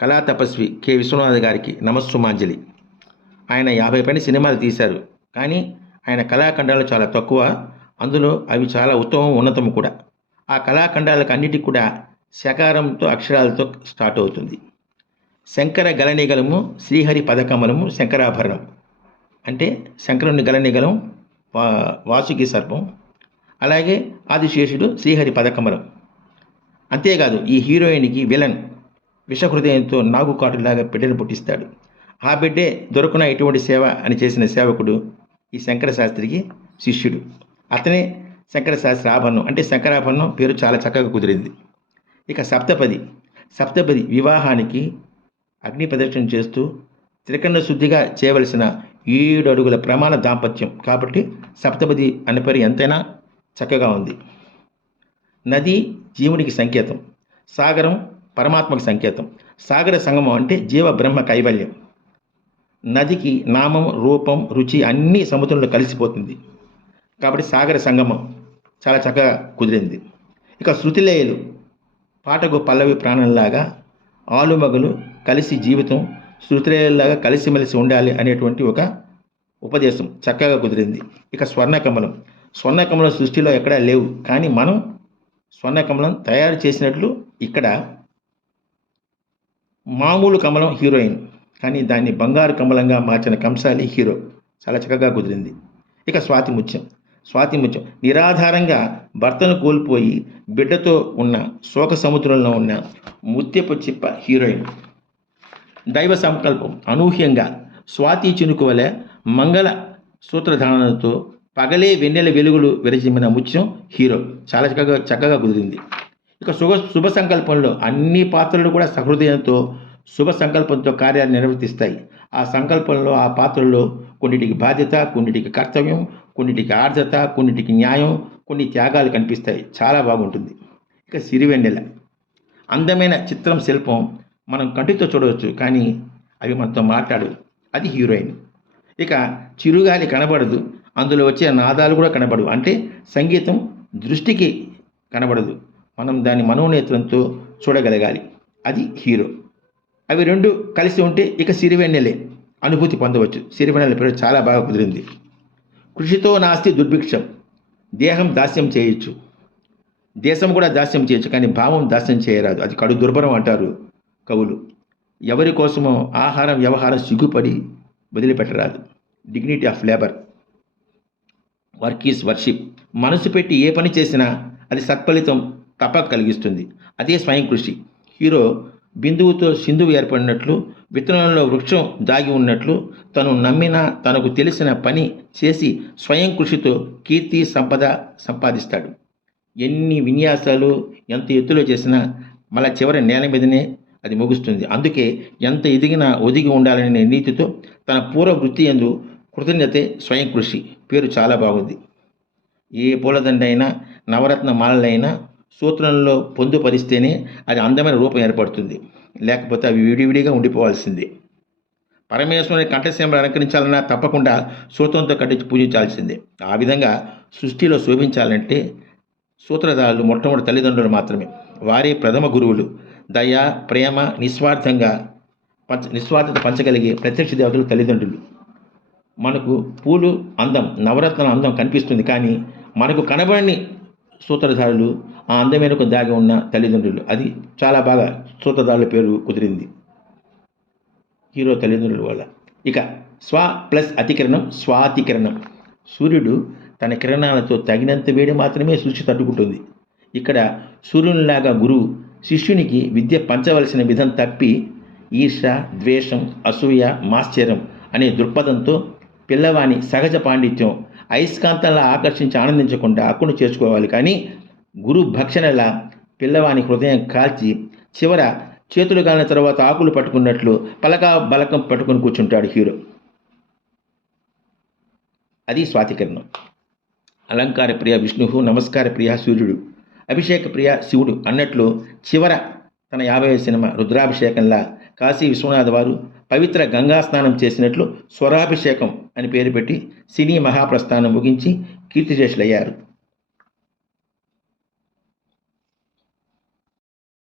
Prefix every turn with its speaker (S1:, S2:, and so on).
S1: కళా తపస్వి కె. విశ్వనాథ్ గారికి నమస్సుమాంజలి. ఆయన యాభై పైన సినిమాలు తీశారు. కానీ ఆయన కళాఖండాలు చాలా తక్కువ. అందులో అవి చాలా ఉత్తమం ఉన్నతం కూడా. ఆ కళాఖండాలకు అన్నిటికి కూడా శకారంతో అక్షరాలతో స్టార్ట్ అవుతుంది. శంకర గలనిగలము శ్రీహరి పదకమలము శంకరాభరణం. అంటే శంకరుని గలనిగలం వా వాసుకి సర్పం. అలాగే ఆదిశేషుడు శ్రీహరి పదకమలం. అంతేకాదు ఈ హీరోయిన్కి విలన్ విషహృదయంతో నాగు కాటులాగా బిడ్డను పుట్టిస్తాడు. ఆ బిడ్డే దొరకున ఎటువంటి సేవ అని చేసిన సేవకుడు ఈ శంకర శాస్త్రికి శిష్యుడు. అతనే శంకర శాస్త్రి ఆభరణం. అంటే శంకరాభరణం పేరు చాలా చక్కగా కుదిరింది. ఇక సప్తపది. సప్తపది వివాహానికి అగ్ని ప్రదక్షిణ చేస్తూ త్రికరణ శుద్ధిగా చేయవలసిన ఏడు అడుగుల ప్రమాణ దాంపత్యం. కాబట్టి సప్తపది అనే పేరు ఎంతైనా చక్కగా ఉంది. నది జీవునికి సంకేతం. సాగరం పరమాత్మకు సంకేతం. సాగర సంగమం అంటే జీవ బ్రహ్మ కైవల్యం. నదికి నామం రూపం రుచి అన్నీ సముద్రంలో కలిసిపోతుంది. కాబట్టి సాగర సంగమం చాలా చక్కగా కుదిరింది. ఇక శృతిలేయులు పాటకు పల్లవి ప్రాణంలాగా ఆలుమగలు కలిసి జీవితం శృతిలేయుల్లాగా కలిసిమెలిసి ఉండాలి అనేటువంటి ఒక ఉపదేశం చక్కగా కుదిరింది. ఇక స్వర్ణకమలం. స్వర్ణకమలం సృష్టిలో ఎక్కడా లేవు. కానీ మనం స్వర్ణకమలం తయారు చేసినట్లు ఇక్కడ మామూలు కమలం హీరోయిన్ కానీ దాన్ని బంగారు కమలంగా మార్చిన కంసాలి హీరో. చాలా చక్కగా కుదిరింది. ఇక స్వాతి ముత్యం. స్వాతి ముత్యం. నిరాధారంగా భర్తను కోల్పోయి బిడ్డతో ఉన్న శోక సముద్రంలో ఉన్న ముత్యపు చిప్ప హీరోయిన్. దైవ సంకల్పం. అనూహ్యంగా స్వాతి చినుకు వలె మంగళ సూత్రధారణతో పగలే వెన్నెల వెలుగులు విరజిమ్మిన ముత్యం హీరో. చాలా చక్కగా చక్కగా కుదిరింది. ఇక శుభ శుభ సంకల్పంలో అన్ని పాత్రలు కూడా సహృదయంతో శుభ సంకల్పంతో కార్యాలు నిర్వర్తిస్తాయి. ఆ సంకల్పంలో ఆ పాత్రల్లో కొన్నిటికి బాధ్యత కొన్నిటికి కర్తవ్యం కొన్నిటికి ఆర్ద్రత కొన్నిటికి న్యాయం కొన్ని త్యాగాలు కనిపిస్తాయి. చాలా బాగుంటుంది. ఇక సిరివెన్నెల. అందమైన చిత్రం శిల్పం మనం కంటితో చూడవచ్చు కానీ అవి మనతో మాట్లాడు అది హీరోయిన్. ఇక చిరుగాలి కనబడదు. అందులో వచ్చే నాదాలు కూడా కనబడవు. అంటే సంగీతం దృష్టికి కనబడదు. మనం దాని మనోనేత్రంతో చూడగలగాలి. అది హీరో. అవి రెండు కలిసి ఉంటే ఇక సిరివెన్నెలే. అనుభూతి పొందవచ్చు. సిరివెన్నెల పేరు చాలా బాగా కుదిరింది. కృషితో నాస్తి దుర్భిక్షం. దేహం దాస్యం చేయొచ్చు. దేశం కూడా దాస్యం చేయొచ్చు కానీ భావం దాస్యం చేయరాదు. అది కడు దుర్భరం అంటారు కవులు. ఎవరి కోసమో ఆహారం వ్యవహారం సిగ్గుపడి వదిలిపెట్టరాదు. Dignity of labour work is worship మనసు పెట్టి ఏ పని చేసినా అది సత్ఫలితం తప్పక కలిగిస్తుంది. అదే స్వయం కృషి. హీరో బిందువుతో సింధువు ఏర్పడినట్లు విత్తనంలో వృక్షం దాగి ఉన్నట్లు తను నమ్మిన తనకు తెలిసిన పని చేసి స్వయం కృషితో కీర్తి సంపద సంపాదిస్తాడు. ఎన్ని విన్యాసాలు ఎంత ఎత్తులో చేసినా మళ్ళా చివరి నేల మీదనే అది ముగుస్తుంది. అందుకే ఎంత ఎదిగినా ఒదిగి ఉండాలనే నీతితో తన పూర్వ వృత్తి ఎందు కృతజ్ఞతే స్వయం కృషి. పేరు చాలా బాగుంది. ఏ పూలదండైనా నవరత్న మాలలైనా సూత్రంలో పొందుపరిస్తేనే అది అందమైన రూపం ఏర్పడుతుంది. లేకపోతే అవి విడివిడిగా ఉండిపోవాల్సిందే. పరమేశ్వరుని కంఠశీమలు అలంకరించాలన్నా తప్పకుండా సూత్రంతో కట్టించి పూజించాల్సిందే. ఆ విధంగా సృష్టిలో శోభించాలంటే సూత్రధారులు మొట్టమొదటి తల్లిదండ్రులు మాత్రమే. వారే ప్రథమ గురువులు. దయ ప్రేమ నిస్వార్థంగా పంచ నిస్వార్థత పంచగలిగే ప్రత్యక్ష దేవతలు తల్లిదండ్రులు. మనకు పూలు అందం నవరత్నాల అందం కనిపిస్తుంది. కానీ మనకు కనబడని సూత్రధారులు ఆ అందం దాగి ఉన్న తల్లిదండ్రులు. అది చాలా బాగా సూత్రధారుల పేరు కుదిరింది. హీరో తల్లిదండ్రుల వల్ల. ఇక స్వ ప్లస్ అతికిరణం స్వాతికిరణం సూర్యుడు తన కిరణాలతో తగినంత వేడి మాత్రమే సృష్టి తట్టుకుంటుంది. ఇక్కడ సూర్యునిలాగా గురువు శిష్యునికి విద్య పంచవలసిన విధం తప్పి ఈర్ష ద్వేషం అసూయ మాశ్చర్యం అనే దృక్పథంతో పిల్లవాని సహజ పాండిత్యం అయస్కాంతంలా ఆకర్షించి ఆనందించకుండా అక్కును చేర్చుకోవాలి. కానీ గురు భక్షణలా పిల్లవాని హృదయం కాల్చి చివర చేతులు కాలిన తర్వాత ఆకులు పట్టుకున్నట్లు పలక బలకం పట్టుకుని కూర్చుంటాడు హీరో. అది స్వాతికరణం. అలంకార ప్రియ విష్ణువు నమస్కార ప్రియ సూర్యుడు అభిషేక ప్రియ శివుడు అన్నట్లు చివర తన యాభై సినిమా రుద్రాభిషేకంలా కాశీ విశ్వనాథ్ వారు పవిత్ర గంగా స్నానం చేసినట్లు స్వరాభిషేకం అని పేరు పెట్టి సినీ మహాప్రస్థానం ముగించి కీర్తిశేషులయ్యారు